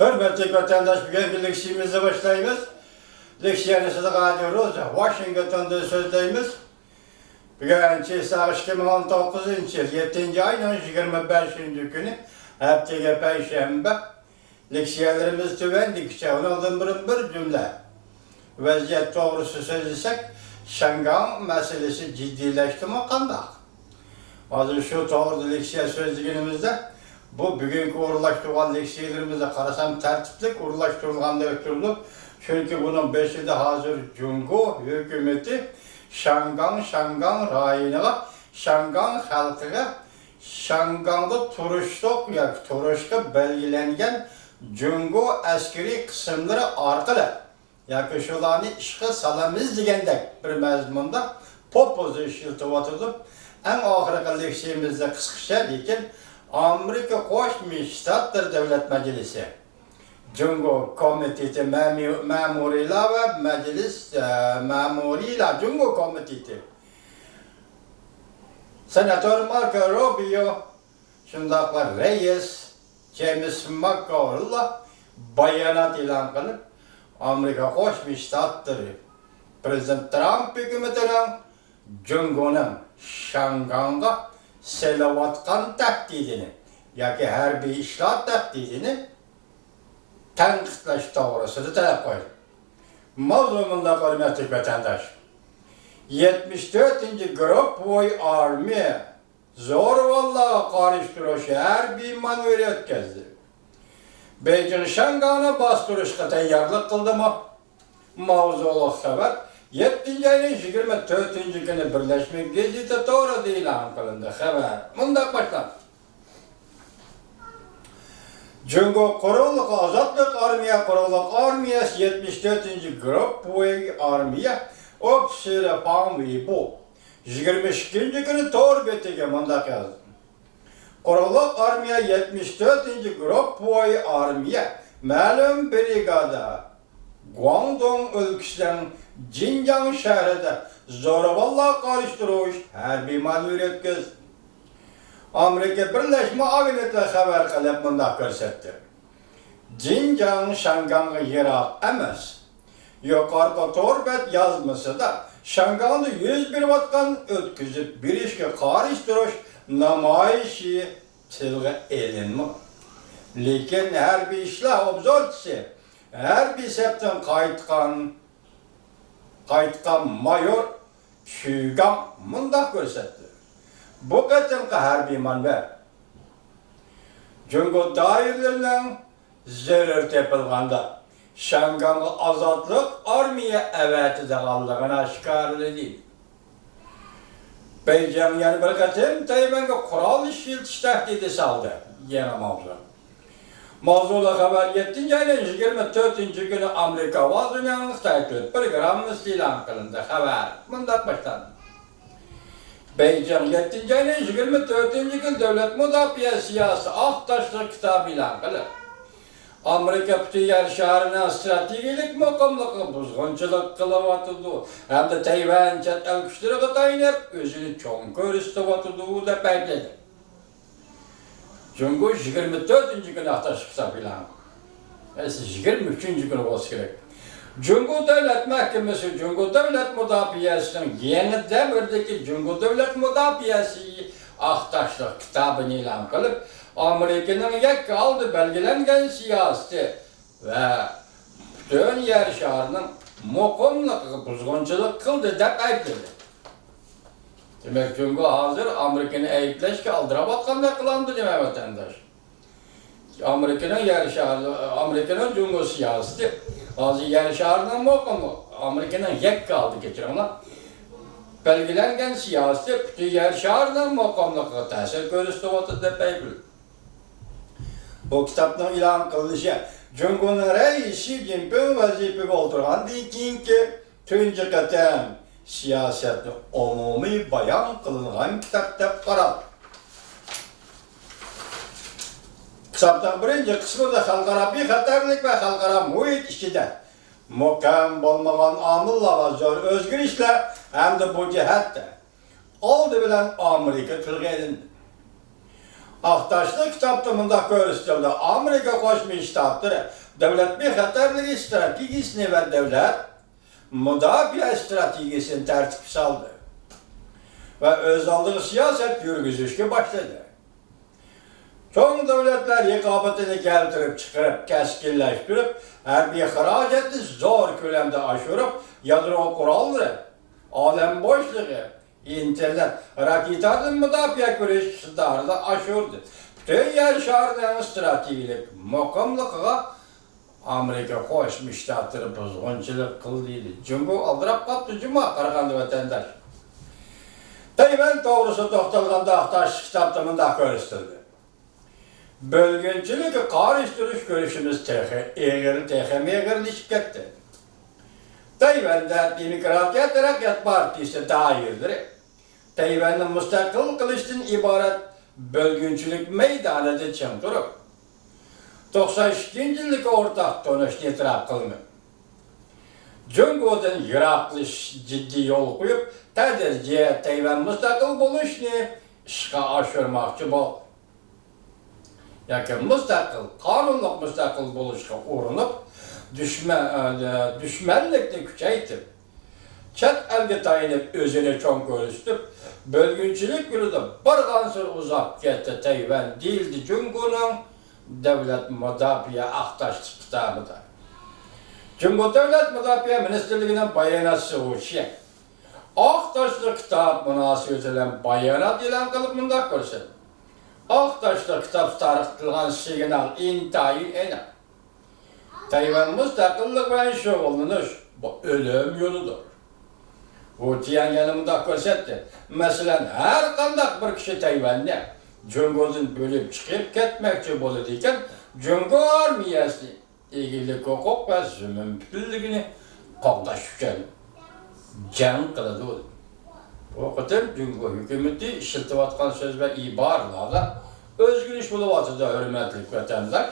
Hürmetli vatandaş, bugünkü leksiyimize başlayımız. Leksiyonumuzu qadıyoruz. Washington'da sözdeyimiz. Bugün sağış 2019 yıl 7. ayın 25. günü haftaya Perşembe. Leksiyalarımız tüvendikçe ondan bir cümle. Vaziyet doğrusu söz isek, Şangan meselesi ciddileşti mi kandak? Hazır şu doğru leksiya sözlüğümüzde bu bugünkü uğurlaştırılan leksiyelerimizde karasam tertiplik uğurlaştırılğanda ötürülüp çünkü bunun beşi de hazır Cumhur hükümeti Şangan rayonuna, Şangan halkına, Şangan'da turuşka belgilengen Cumhur askeri kısımları arkalı yakı şularını işe salamız degендek bir mezmunda popozu işiltip atılıp en ahirki leksiyemizde kıskıça deyken Amerika Koşmuş Ştatlar Devlet Meclisi Cumhur Komiteti Memuriyla ve Meclis Memuriyla Cumhur Komiteti Senatör Marco Rubio şundaklar Reis James McConnell'la bayanat ilan kılıp Amerika Koşmuş Ştatları Prezident Trump hükümetinin Cumhur'un Şangan'da selavatkan tahdidini, yaki harbi işlat tahdidini tenkitleş doğrusunu talep koydu. Mevzumunda hürmetli vatandaş, 74. Grupboy Army zor vallahi karıştırışı harbi manevra etkizdi. Beijing Şangan'a bastırışka teyarlık kıldı mı? Mavzuluk haber 7. ayın 24. günü Birleşmiş Gazete doğru ilan kılındı haber. Bundan başlar. Cumhur Kuruluk Azatlık Armiya Kuruluk Armiyası 74. Grupboy Armiya Opsire Panvi bu. 22. günü doğru betege bundan yazdı. Kuruluk Armiya 74. Grupboy Armiya malum brigada Guangdong ülkesinden Xinjiang şehrinde zorballığa karıştırılmış harbi manevra etkizdi. Amerika Birleşmiş Milletleri haber kılıp bundan gösterdi. Xinjiang Şangan'a Irak emas. Yukarıda torbet yazması da Şangan'da 101 vatkan ötküzüp bir işe karıştırış namayişi tilge elinme. Lekin her bir işle obzortisi, her bir septen kayıtkan mayor Şügan mundak gösterdi. Bu kadar harbi manver. Cumhur dairlerinin zarar tepilganda Şangan'ı azatlık armiye eveti de kaldığına aşikarlı değil. Beijing yani bir katım Tayvan'a kural işiltiş tehdidi saldı. Yeni mavzu. Mavzula haber 7. ayın 24. günü Amerika vazgeçtiğini tehdit programı ilan kılındı haber. Bundan başlandı. Beijing 7. ayın 24. gün devlet müdafiye siyasi ahtaşlı kitabı ilan kılır. Amerika bütün yer şehrine stratejik makamlıkı buzgunçılık kılıvatıdı. Hem de Tayvan çet el güçleri kıtayınıp özünü çoğun körüstüvatıdı da belirledi. Cumhur 24. gün ahtaşlı kitabı ilan kılır. 23. gün olması gerek. Cumhur Devlet Mahkemesi, Cumhur Devlet Müdafiyesi'nin yeni devirdeki Cumhur Devlet Müdafiyesi ahtaşlık kitabını ilan kılıp Amerika'nın yakka aldı belgelengen siyasi ve bütün yer şehrinin mukamlık buzgunçılık kıldı da ayıpladı. Demek Cumhur hazır Amerika'nı ayıplaş kaldırabatkan kılandı demek vatandaş. Amerika'nın yer şehri, Amerika'nın Cumhur siyaseti hazır yer şehrinin mukamlık Amerika'nın yakka aldı geçirenler. Belgelengen siyasi bütün yer şehrinin mukamlık tesir görüstüvatı da ayıpladı. Bu kitaptan ilan kılınışı Cumhur'un reisi Jinping vazifesi olduğundan ki tünce katem siyaseti umumi bayan kılınan kitapta karar. Kitaptan birinci kısmı da halkara bir hatarlık ve halkara muhit işide muhkem olmayan amılla ve zor özgür işler hem de bu cihatte oldu bilen Amerika Türkiye'nin Ahtaşlı kitapta mındaq görüstüldü. Amerika Koşmuş Ştatları devlet bir xatarlığı stratejisini ve devlet müdafiə stratejisini tertip saldı. Ve özaldığı siyaset yürgüzüşke başladı. Çoğu devletler rekabetini keltirip çıkarıp, keskinleştirip, her bir haraceti zor kölemde aşırıp, yadro kuralları, alem boşluğu, internet, raketlerin müdafiə güreşçileri da aşırdı. Bütün yer şartlarının stratejik mukamlıkıga Amerika Koşmuş Ştatları bozgunçılık kıldıydı. Cumhur aldırıp kaptı cuma Karakanlı vatandaş. Tayvan doğrusu toxtalğanda Ahtaş kitabımında görüstüldü. Bölgünçülük karıştırış görüşümüz eğerleşip gitti. Tayvan'da Demokratiya Taraqqiyat Partisi dairdir. Tayvan'ın müstakil kılıştan ibaret bölgünçülük meydanıda çıngırıp 92 yıllık ortak tonuşunu itiraf kılınır. Cumhur'dan Iraklı ciddi yol koyup tədricə Tayvan müstakil buluşunu işğə aşırmakçı oldu. Yani müstakil, kanunluk müstakil buluşqa uğrunup düşmanlıkla küçeytip çet elge tayinip özünü çoğun görüstüp bölgünçülük yolunda bir qansır uzak gitti Tayvan değildi Cumhur'un devlet müdafiə ahtaşlı kitabıdır. Cumhur Devlet Müdafiə Ministerliğinin bayanatı uçuyor. Ahtaşlı kitap münasebetiyle bayanat ilan kılıp mındaq görsen. Ahtaşlı kitap tarıqtılğan signal intayin ena. Tayvan müstakillik ve şoğullanış bu ölüm yoludur. Bu diyen yanımda görsetti. Mesela her kandak bir kişi Tayvan'da Cumhur'un bölüp çıkıp ketmekçi boluduyken Cumhur armiyası ilgili hukuk ve zümrütçülüğünü qoqdaş üçün can kılıdı oldu. O kadar Cumhur hükümeti işiltip atkan söz ve ibarlarla özgürlük bulup atıda hürmetlik vatandaş